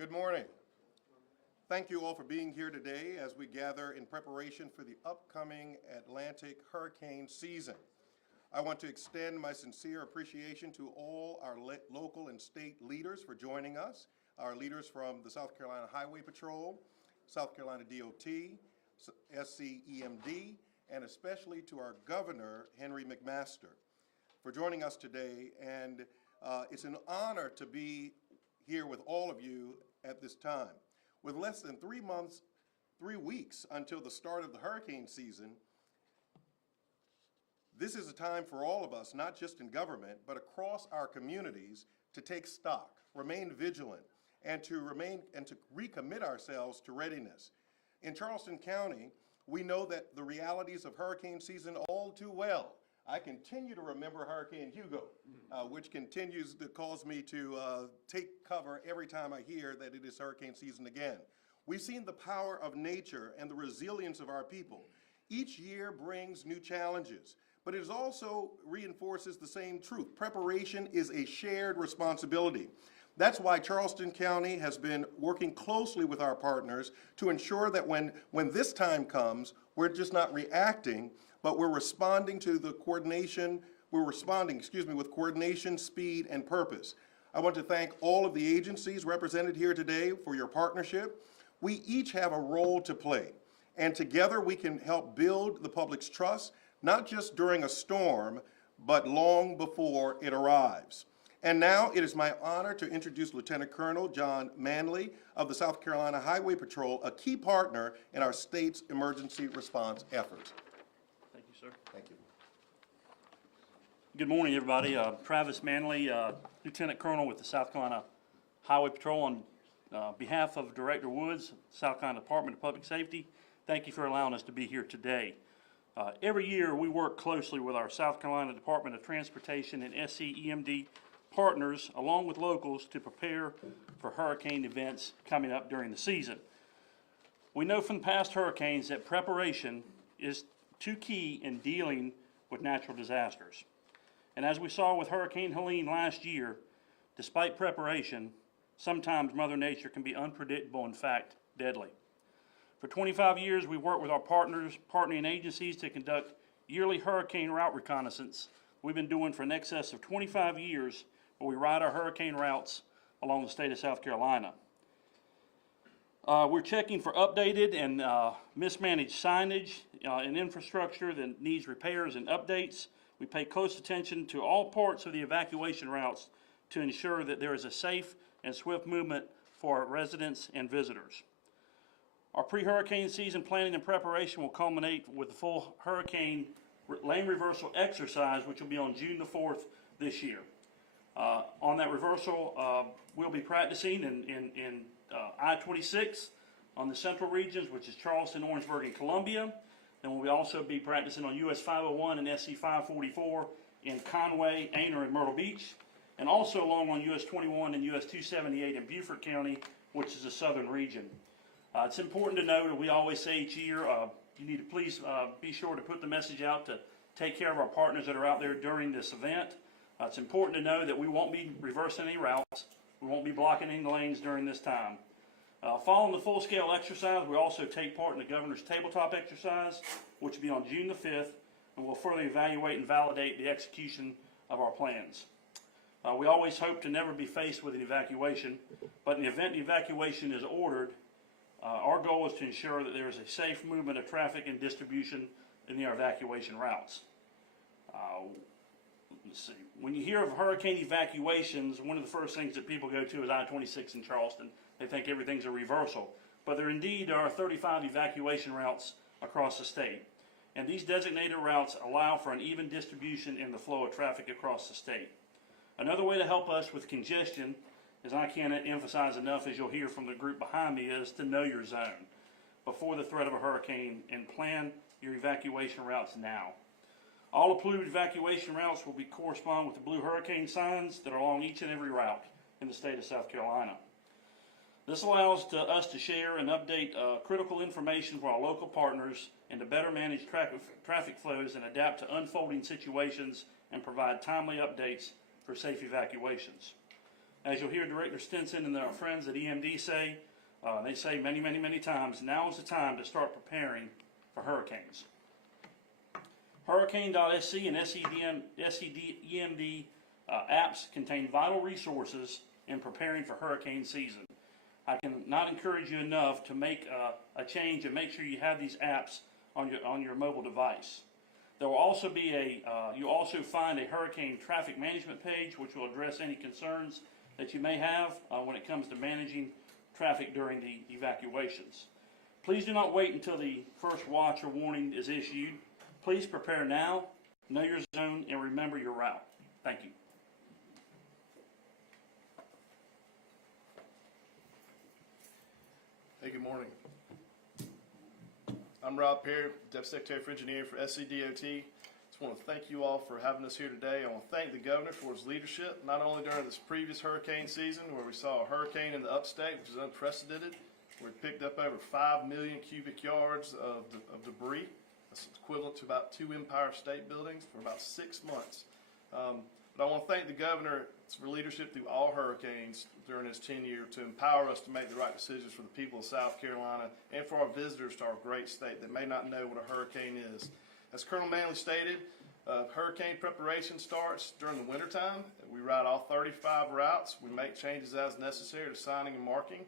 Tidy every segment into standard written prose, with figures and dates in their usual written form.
Good morning. Thank you all for being here today as we gather in preparation for the upcoming Atlantic hurricane season. I want to extend my sincere appreciation to all our local and state leaders for joining us, our leaders from the South Carolina Highway Patrol, South Carolina DOT, SCEMD, and especially to our Governor, Henry McMaster, for joining us today. And it's an honor to be here with all of you at this time. With less than 3 weeks until the start of the hurricane season, this is a time for all of us, not just in government, but across our communities, to take stock, remain vigilant, and to recommit ourselves to readiness. In Charleston County, we know that the realities of hurricane season all too well. I continue to remember Hurricane Hugo, which continues to cause me to take cover every time I hear that it is hurricane season again. We've seen the power of nature and the resilience of our people. Each year brings new challenges, but it also reinforces the same truth. Preparation is a shared responsibility. That's why Charleston County has been working closely with our partners to ensure that when this time comes, we're just not reacting, but we're responding to the coordination, with coordination, speed, and purpose. I want to thank all of the agencies represented here today for your partnership. We each have a role to play, and together we can help build the public's trust, not just during a storm, but long before it arrives. And now it is my honor to introduce Lieutenant Colonel John Manley of the South Carolina Highway Patrol, a key partner in our state's emergency response efforts. Thank you, sir. Thank you. Good morning, everybody. Travis Manley, Lieutenant Colonel with the South Carolina Highway Patrol. On behalf of Director Woods, South Carolina Department of Public Safety, thank you for allowing us to be here today. Every year we work closely with our South Carolina Department of Transportation and SCEMD partners along with locals to prepare for hurricane events coming up during the season. We know from past hurricanes that preparation is too key in dealing with natural disasters. And as we saw with Hurricane Helene last year, despite preparation, sometimes Mother Nature can be unpredictable, in fact, deadly. For 25 years, we've worked with our partnering agencies to conduct yearly hurricane route reconnaissance. We've been doing for in excess of 25 years where we ride our hurricane routes along the state of South Carolina. We're checking for updated and mismanaged signage and infrastructure that needs repairs and updates. We pay close attention to all parts of the evacuation routes to ensure that there is a safe and swift movement for our residents and visitors. Our pre-hurricane season planning and preparation will culminate with the full hurricane lane reversal exercise, which will be on June the 4th this year. On that reversal, we'll be practicing in I-26 on the central regions, which is Charleston, Orangeburg, and Columbia. And we'll also be practicing on US 501 and SC 544 in Conway, Aner, and Myrtle Beach, and also along on US 21 and US 278 in Beaufort County, which is the southern region. It's important to know that we always say each year, you need to please be sure to put the message out to take care of our partners that are out there during this event. It's important to know that we won't be reversing any routes. We won't be blocking any lanes during this time. Following the full-scale exercise, we also take part in the Governor's Tabletop exercise, which will be on June the 5th, and we'll further evaluate and validate the execution of our plans. We always hope to never be faced with an evacuation, but in the event the evacuation is ordered, our goal is to ensure that there is a safe movement of traffic and distribution in our evacuation routes. Let's see. When you hear of hurricane evacuations, one of the first things that people go to is I-26 in Charleston. They think everything's a reversal. But there indeed are 35 evacuation routes across the state. And these designated routes allow for an even distribution in the flow of traffic across the state. Another way to help us with congestion, as I can't emphasize enough, as you'll hear from the group behind me, is to know your zone before the threat of a hurricane and plan your evacuation routes now. All approved evacuation routes will correspond with the blue hurricane signs that are along each and every route in the state of South Carolina. This allows us to share and update critical information for our local partners and to better manage traffic flows and adapt to unfolding situations and provide timely updates for safe evacuations. As you'll hear Director Stinson and our friends at EMD say, they say many, many, many times, now is the time to start preparing for hurricanes. Hurricane.sc and SCEMD apps contain vital resources in preparing for hurricane season. I cannot encourage you enough to make a change and make sure you have these apps on your mobile device. There will also be you'll also find a hurricane traffic management page which will address any concerns that you may have when it comes to managing traffic during the evacuations. Please do not wait until the first watch or warning is issued. Please prepare now, know your zone, and remember your route. Thank you. Hey, good morning. I'm Rob Perry, Deputy Secretary for Engineering for SCDOT. Just want to thank you all for having us here today. I want to thank the Governor for his leadership, not only during this previous hurricane season where we saw a hurricane in the upstate, which is unprecedented, where we picked up over 5 million cubic yards of debris. That's equivalent to about 2 Empire State Buildings for about 6 months. But I want to thank the Governor for leadership through all hurricanes during his tenure to empower us to make the right decisions for the people of South Carolina and for our visitors to our great state that may not know what a hurricane is. As Colonel Manley stated, hurricane preparation starts during the wintertime. We route all 35 routes. We make changes as necessary to signing and marking.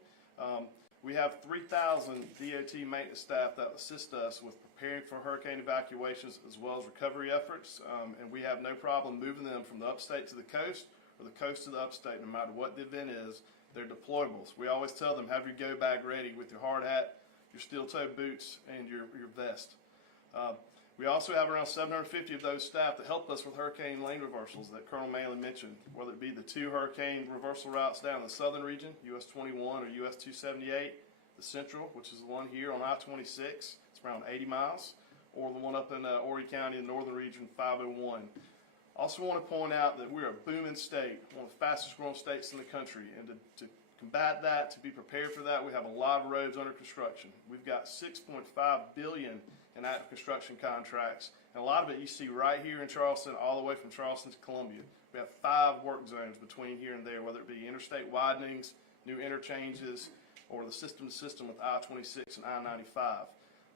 We have 3,000 DOT maintenance staff that assist us with preparing for hurricane evacuations as well as recovery efforts, and we have no problem moving them from the upstate to the coast or the coast to the upstate, no matter what the event is. They're deployables. We always tell them, have your go bag ready with your hard hat, your steel-toed boots, and your vest. We also have around 750 of those staff that help us with hurricane lane reversals that Colonel Manley mentioned, whether it be the 2 hurricane reversal routes down in the southern region, US 21 or US 278, the central, which is the one here on I-26, it's around 80 miles, or the one up in Horry County in the northern region, 501. Also want to point out that we're a booming state, one of the fastest growing states in the country, and to combat that, to be prepared for that, we have a lot of roads under construction. We've got $6.5 billion in active construction contracts, and a lot of it you see right here in Charleston, all the way from Charleston to Columbia. We have 5 work zones between here and there, whether it be interstate widenings, new interchanges, or the system-to-system with I-26 and I-95.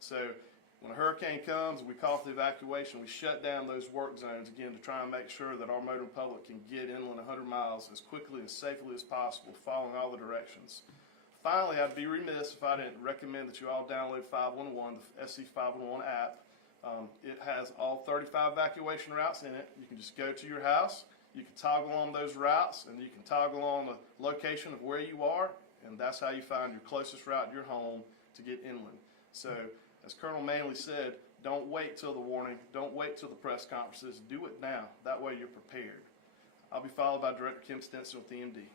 So when a hurricane comes, we call for the evacuation, we shut down those work zones again to try and make sure that our motoring public can get inland 100 miles as quickly and safely as possible, following all the directions. Finally, I'd be remiss if I didn't recommend that you all download 511, the SC 511 app. It has all 35 evacuation routes in it. You can just go to your house, you can toggle on those routes, and you can toggle on the location of where you are, and that's how you find your closest route to your home to get inland. So, as Colonel Manley said, don't wait till the warning, don't wait till the press conferences, do it now. That way you're prepared. I'll be followed by Director Kim Stinson with EMD.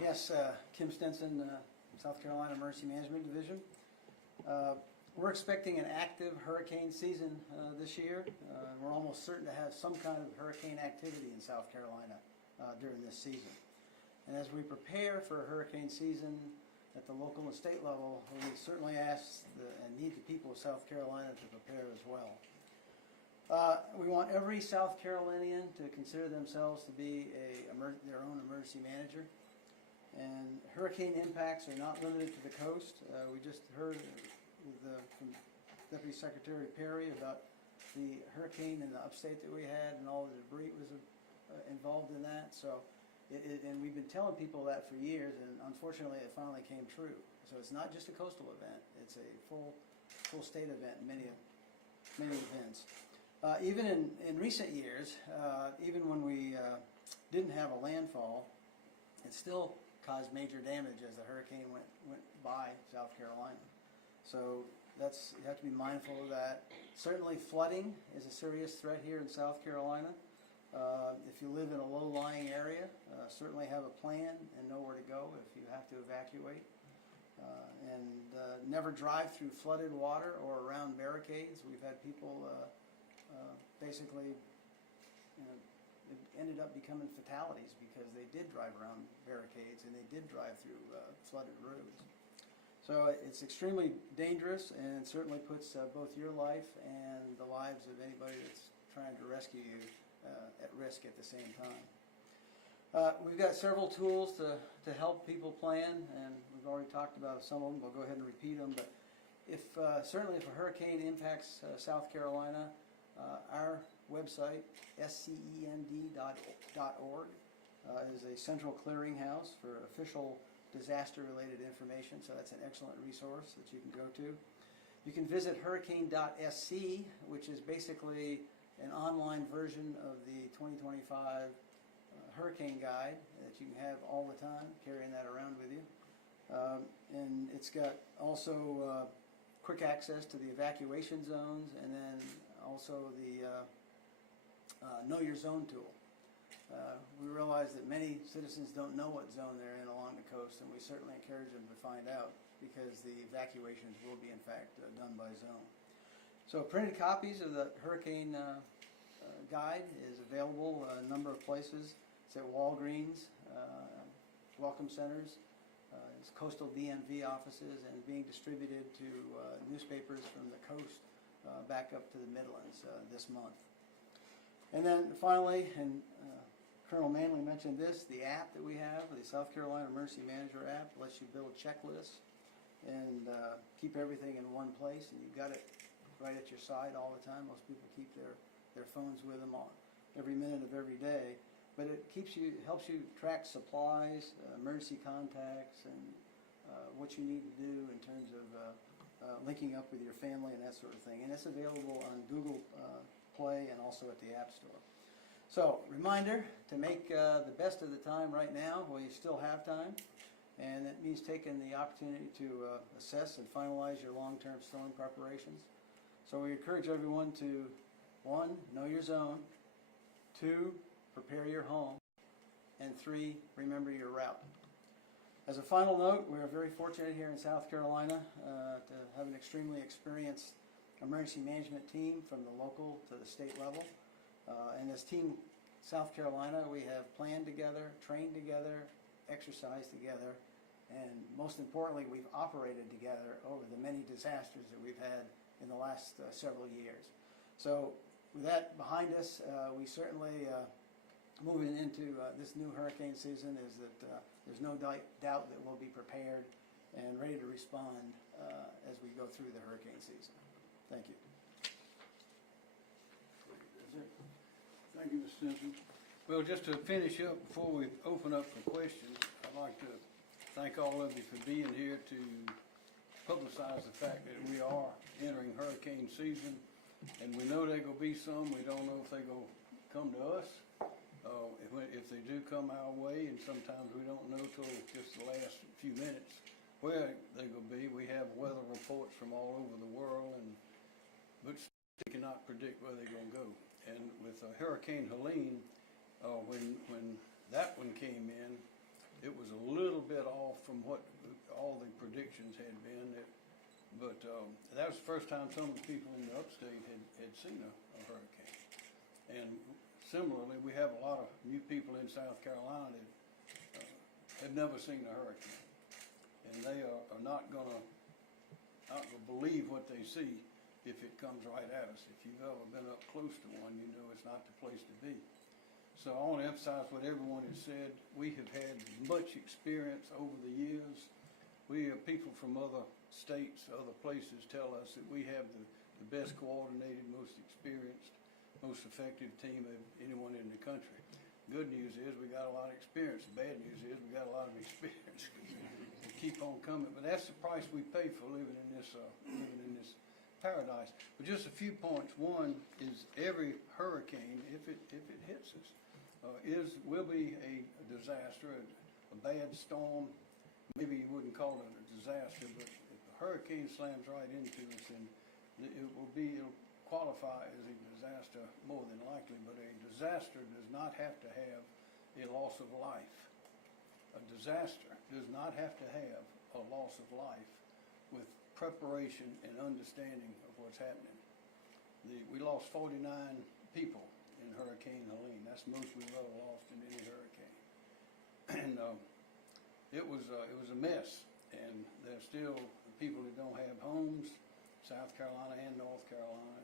Yes, Kim Stinson, South Carolina Emergency Management Division. We're expecting an active hurricane season this year. We're almost certain to have some kind of hurricane activity in South Carolina during this season. And as we prepare for a hurricane season at the local and state level, we certainly ask and need the people of South Carolina to prepare as well. We want every South Carolinian to consider themselves to be their own emergency manager. And hurricane impacts are not limited to the coast. We just heard from Deputy Secretary Perry about the hurricane in the upstate that we had and all the debris was involved in that. So, and we've been telling people that for years, and unfortunately it finally came true. So it's not just a coastal event; it's a full state event in many events. Even in recent years, even when we didn't have a landfall, it still caused major damage as the hurricane went by South Carolina. So you have to be mindful of that. Certainly flooding is a serious threat here in South Carolina. If you live in a low-lying area, certainly have a plan and know where to go if you have to evacuate. Never drive through flooded water or around barricades. We've had people basically, it ended up becoming fatalities because they did drive around barricades and they did drive through flooded roads. So it's extremely dangerous and certainly puts both your life and the lives of anybody that's trying to rescue you at risk at the same time. We've got several tools to help people plan, and we've already talked about some of them. I'll go ahead and repeat them, but certainly if a hurricane impacts South Carolina, our website, scend.org, is a central clearinghouse for official disaster-related information, so that's an excellent resource that you can go to. You can visit hurricane.sc, which is basically an online version of the 2025 hurricane guide that you can have all the time, carrying that around with you. And it's got also quick access to the evacuation zones, and then also the Know Your Zone tool. We realize that many citizens don't know what zone they're in along the coast, and we certainly encourage them to find out, because the evacuations will be in fact done by zone. So printed copies of the hurricane guide is available a number of places. It's at Walgreens, Welcome Centers, it's coastal DMV offices, and being distributed to newspapers from the coast back up to the Midlands this month. And then finally, and Colonel Manley mentioned this, the app that we have, the South Carolina Emergency Manager app, lets you build checklists and keep everything in one place, and you've got it right at your side all the time. Most people keep their phones with them every minute of every day, but it helps you track supplies, emergency contacts, and what you need to do in terms of linking up with your family and that sort of thing. And it's available on Google Play and also at the App Store. So, reminder to make the best of the time right now while you still have time, and it means taking the opportunity to assess and finalize your long-term storm preparations. So we encourage everyone to, 1, know your zone, 2, prepare your home, and 3, remember your route. As a final note, we are very fortunate here in South Carolina to have an extremely experienced emergency management team from the local to the state level. And as Team South Carolina, we have planned together, trained together, exercised together, and most importantly, we've operated together over the many disasters that we've had in the last several years. So with that behind us, we certainly, moving into this new hurricane season, is that there's no doubt that we'll be prepared and ready to respond as we go through the hurricane season. Thank you. Thank you, Mr. Simpson. Well, just to finish up before we open up for questions, I'd like to thank all of you for being here to publicize the fact that we are entering hurricane season, and we know there's going to be some. We don't know if they're going to come to us, if they do come our way, and sometimes we don't know till just the last few minutes where they're going to be. We have weather reports from all over the world, but we cannot predict where they're going to go. And with Hurricane Helene, when that one came in, it was a little bit off from what all the predictions had been. But that was the first time some of the people in the upstate had seen a hurricane. And similarly, we have a lot of new people in South Carolina that have never seen a hurricane. And they are not going to believe what they see if it comes right at us. If you've ever been up close to one, you know it's not the place to be. So I want to emphasize what everyone has said. We have had much experience over the years. We have people from other states, other places tell us that we have the best coordinated, most experienced, most effective team of anyone in the country. Good news is we got a lot of experience. The bad news is we got a lot of experience. We keep on coming, but that's the price we pay for living in this paradise. But just a few points. One is every hurricane, if it hits us, will be a disaster, a bad storm. Maybe you wouldn't call it a disaster, but if a hurricane slams right into us, then it'll qualify as a disaster more than likely. But a disaster does not have to have a loss of life. A disaster does not have to have a loss of life with preparation and understanding of what's happening. We lost 49 people in Hurricane Helene. That's the most we've ever lost in any hurricane. And it was a mess. And there's still people that don't have homes, South Carolina and North Carolina.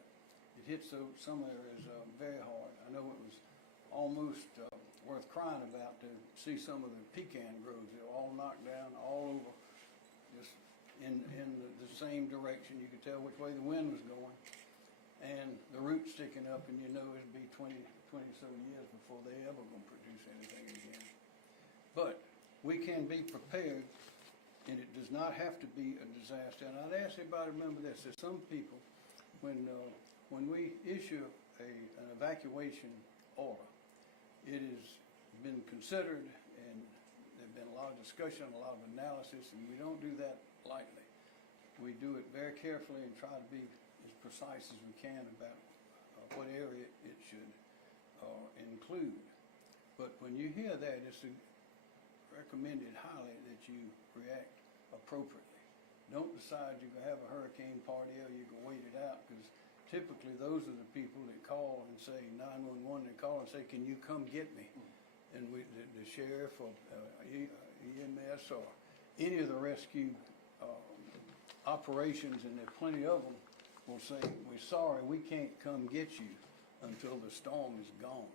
If hit some areas very hard. I know it was almost worth crying about to see some of the pecan groves. They were all knocked down all over, just in the same direction. You could tell which way the wind was going, and the roots sticking up, and you know it'd be 20 so years before they ever gonna produce anything again. But we can be prepared, and it does not have to be a disaster. And I'd ask everybody to remember this: there's some people, when we issue an evacuation order, it has been considered, and there's been a lot of discussion, a lot of analysis, and we don't do that lightly. We do it very carefully and try to be as precise as we can about what area it should include. But when you hear that, it's recommended highly that you react appropriately. Don't decide you're going to have a hurricane party or you're going to wait it out, because typically those are the people that call and say 911. They call and say, "Can you come get me?" And the sheriff or EMS or any of the rescue operations, and there are plenty of them, will say, "We're sorry, we can't come get you until the storm is gone."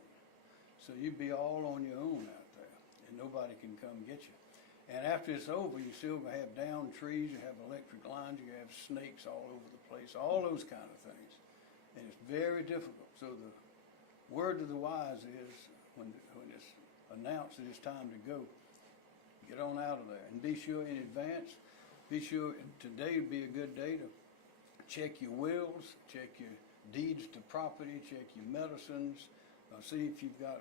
So you'd be all on your own out there, and nobody can come get you. And after it's over, you're still going to have downed trees, you have electric lines, you have snakes all over the place, all those kind of things. And it's very difficult. So the word to the wise is, when it's announced that it's time to go, get on out of there. And be sure in advance, be sure today would be a good day to check your wills, check your deeds to property, check your medicines, see if you've got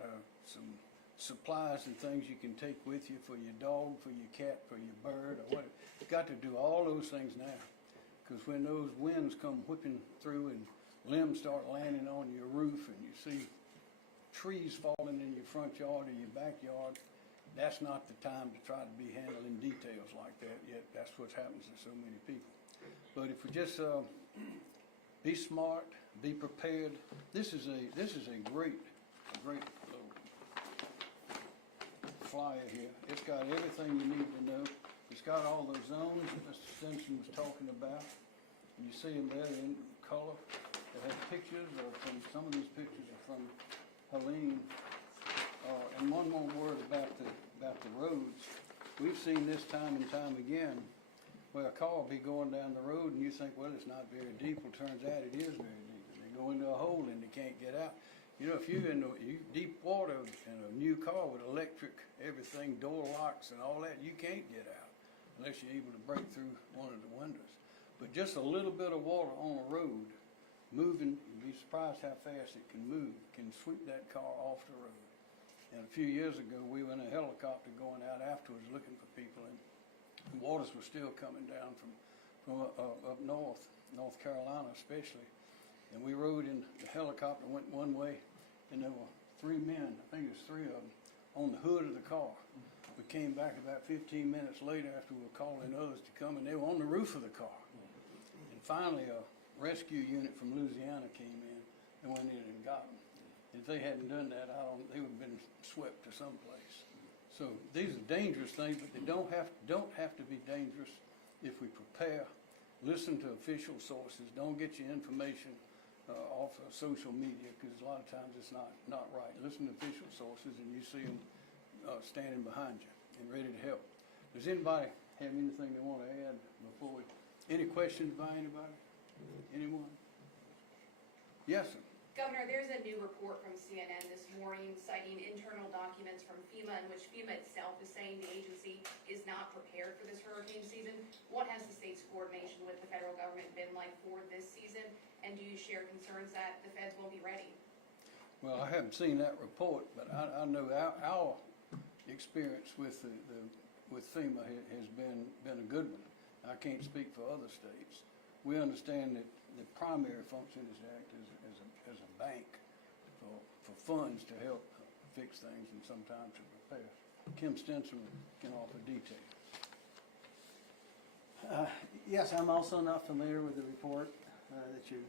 some supplies and things you can take with you for your dog, for your cat, for your bird, or what. You've got to do all those things now, because when those winds come whipping through and limbs start landing on your roof and you see trees falling in your front yard or your backyard, that's not the time to try to be handling details like that yet. That's what happens to so many people. But if we just be smart, be prepared. This is a great little flyer here. It's got everything you need to know. It's got all those zones that Mr. Stinson was talking about. And you see them there in color. They have pictures, or some of these pictures are from Helene. And one more word about the roads. We've seen this time and time again, where a car will be going down the road and you think, well, it's not very deep. Well, turns out it is very deep. They go into a hole and they can't get out. You know, if you're in deep water in a new car with electric, everything, door locks and all that, you can't get out unless you're able to break through one of the windows. But just a little bit of water on a road, moving, you'd be surprised how fast it can move, can sweep that car off the road. And a few years ago, we were in a helicopter going out afterwards looking for people, and the waters were still coming down from up north, North Carolina especially. And we rode in the helicopter, went one way, and there were three men, I think it was three of them, on the hood of the car. We came back about 15 minutes later after we were calling others to come, and they were on the roof of the car. And finally, a rescue unit from Louisiana came in and went in and got them. If they hadn't done that, they would have been swept to someplace. So these are dangerous things, but they don't have to be dangerous if we prepare. Listen to official sources. Don't get your information off of social media, because a lot of times it's not right. Listen to official sources, and you see them standing behind you and ready to help. Does anybody have anything they want to add before we? Any questions by anybody? Anyone? Yes, sir. Governor, there's a new report from CNN this morning citing internal documents from FEMA in which FEMA itself is saying the agency is not prepared for this hurricane season. What has the state's coordination with the federal government been like for this season? And do you share concerns that the feds won't be ready? Well, I haven't seen that report, but I know our experience with FEMA has been a good one. I can't speak for other states. We understand that the primary function is to act as a bank for funds to help fix things and sometimes to repair. Kim Stinson can offer details. Yes, I'm also not familiar with the report that you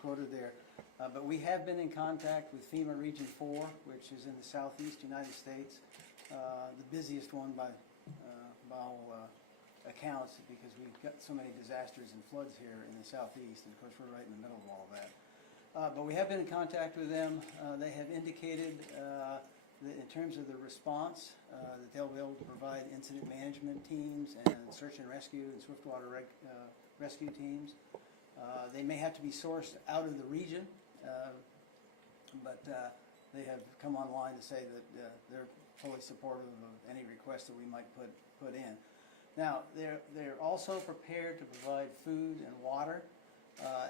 quoted there, but we have been in contact with FEMA Region 4, which is in the southeast United States, the busiest one by all accounts, because we've got so many disasters and floods here in the southeast, and of course we're right in the middle of all of that. But we have been in contact with them. They have indicated that in terms of the response, that they'll be able to provide incident management teams and search and rescue and swiftwater rescue teams. They may have to be sourced out of the region, but they have come online to say that they're fully supportive of any requests that we might put in. Now, they're also prepared to provide food and water,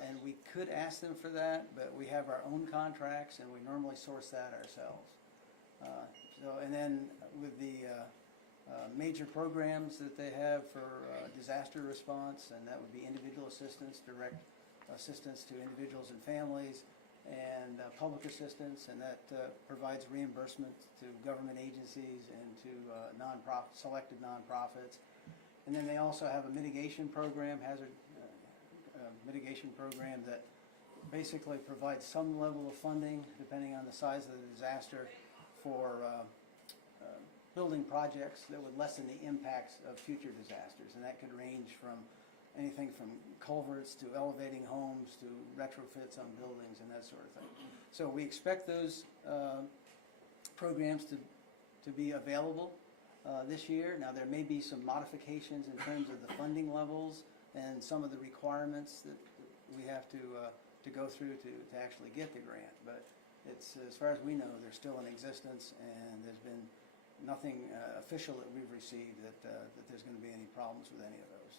and we could ask them for that, but we have our own contracts and we normally source that ourselves. And then with the major programs that they have for disaster response, and that would be individual assistance, direct assistance to individuals and families, and public assistance, and that provides reimbursement to government agencies and to selected nonprofits. And then they also have a mitigation program, hazard mitigation program, that basically provides some level of funding, depending on the size of the disaster, for building projects that would lessen the impacts of future disasters. And that could range from anything from culverts to elevating homes to retrofits on buildings and that sort of thing. So we expect those programs to be available this year. Now, there may be some modifications in terms of the funding levels and some of the requirements that we have to go through to actually get the grant. But it's, as far as we know, they're still in existence, and there's been nothing official that we've received that there's going to be any problems with any of those.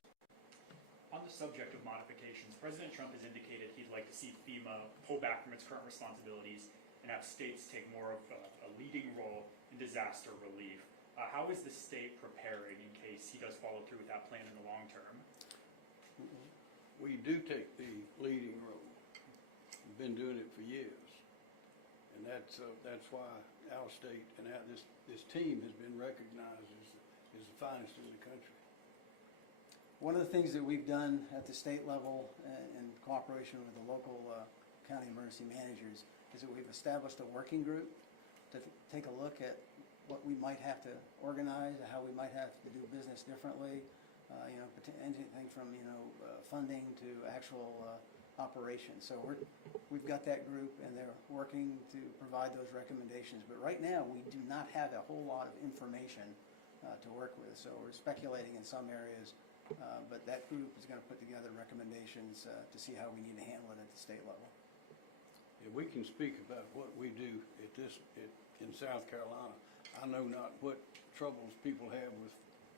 On the subject of modifications, President Trump has indicated he'd like to see FEMA pull back from its current responsibilities and have states take more of a leading role in disaster relief. How is the state preparing in case he does follow through with that plan in the long term? We do take the leading role. We've been doing it for years. And that's why our state and this team has been recognized as the finest in the country. One of the things that we've done at the state level in cooperation with the local county emergency managers is that we've established a working group to take a look at what we might have to organize, how we might have to do business differently, anything from funding to actual operations. So we've got that group, and they're working to provide those recommendations. But right now, we do not have a whole lot of information to work with. So we're speculating in some areas, but that group is going to put together recommendations to see how we need to handle it at the state level. Yeah, we can speak about what we do in South Carolina. I know not what troubles people have with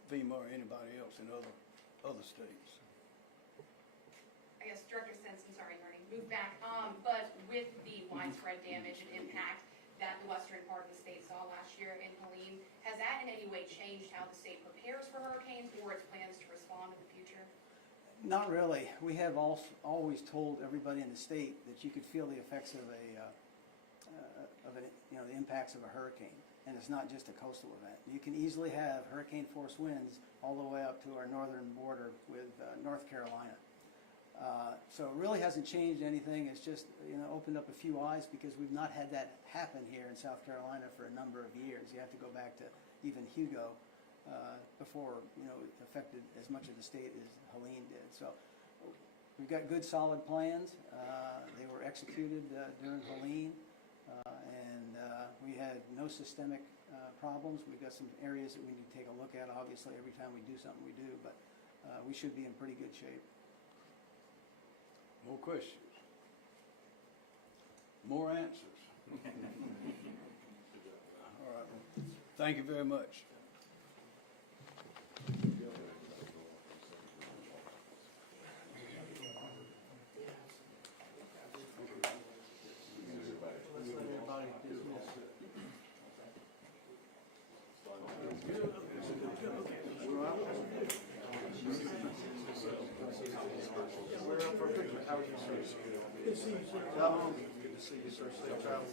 FEMA or anybody else in other states. I guess Director Stenson, sorry, Bernie, move back. But with the widespread damage and impact that the western part of the state saw last year in Helene, has that in any way changed how the state prepares for hurricanes or its plans to respond in the future? Not really. We have always told everybody in the state that you could feel the effects of the impacts of a hurricane. And it's not just a coastal event. You can easily have hurricane force winds all the way up to our northern border with North Carolina. So it really hasn't changed anything. It's just opened up a few eyes, because we've not had that happen here in South Carolina for a number of years. You have to go back to even Hugo before it affected as much of the state as Helene did. So we've got good, solid plans. They were executed during Helene. And we had no systemic problems. We've got some areas that we need to take a look at, obviously, every time we do something we do, but we should be in pretty good shape. More questions? More answers? All right. Thank you very much. Good to see you, sir. Safe travels.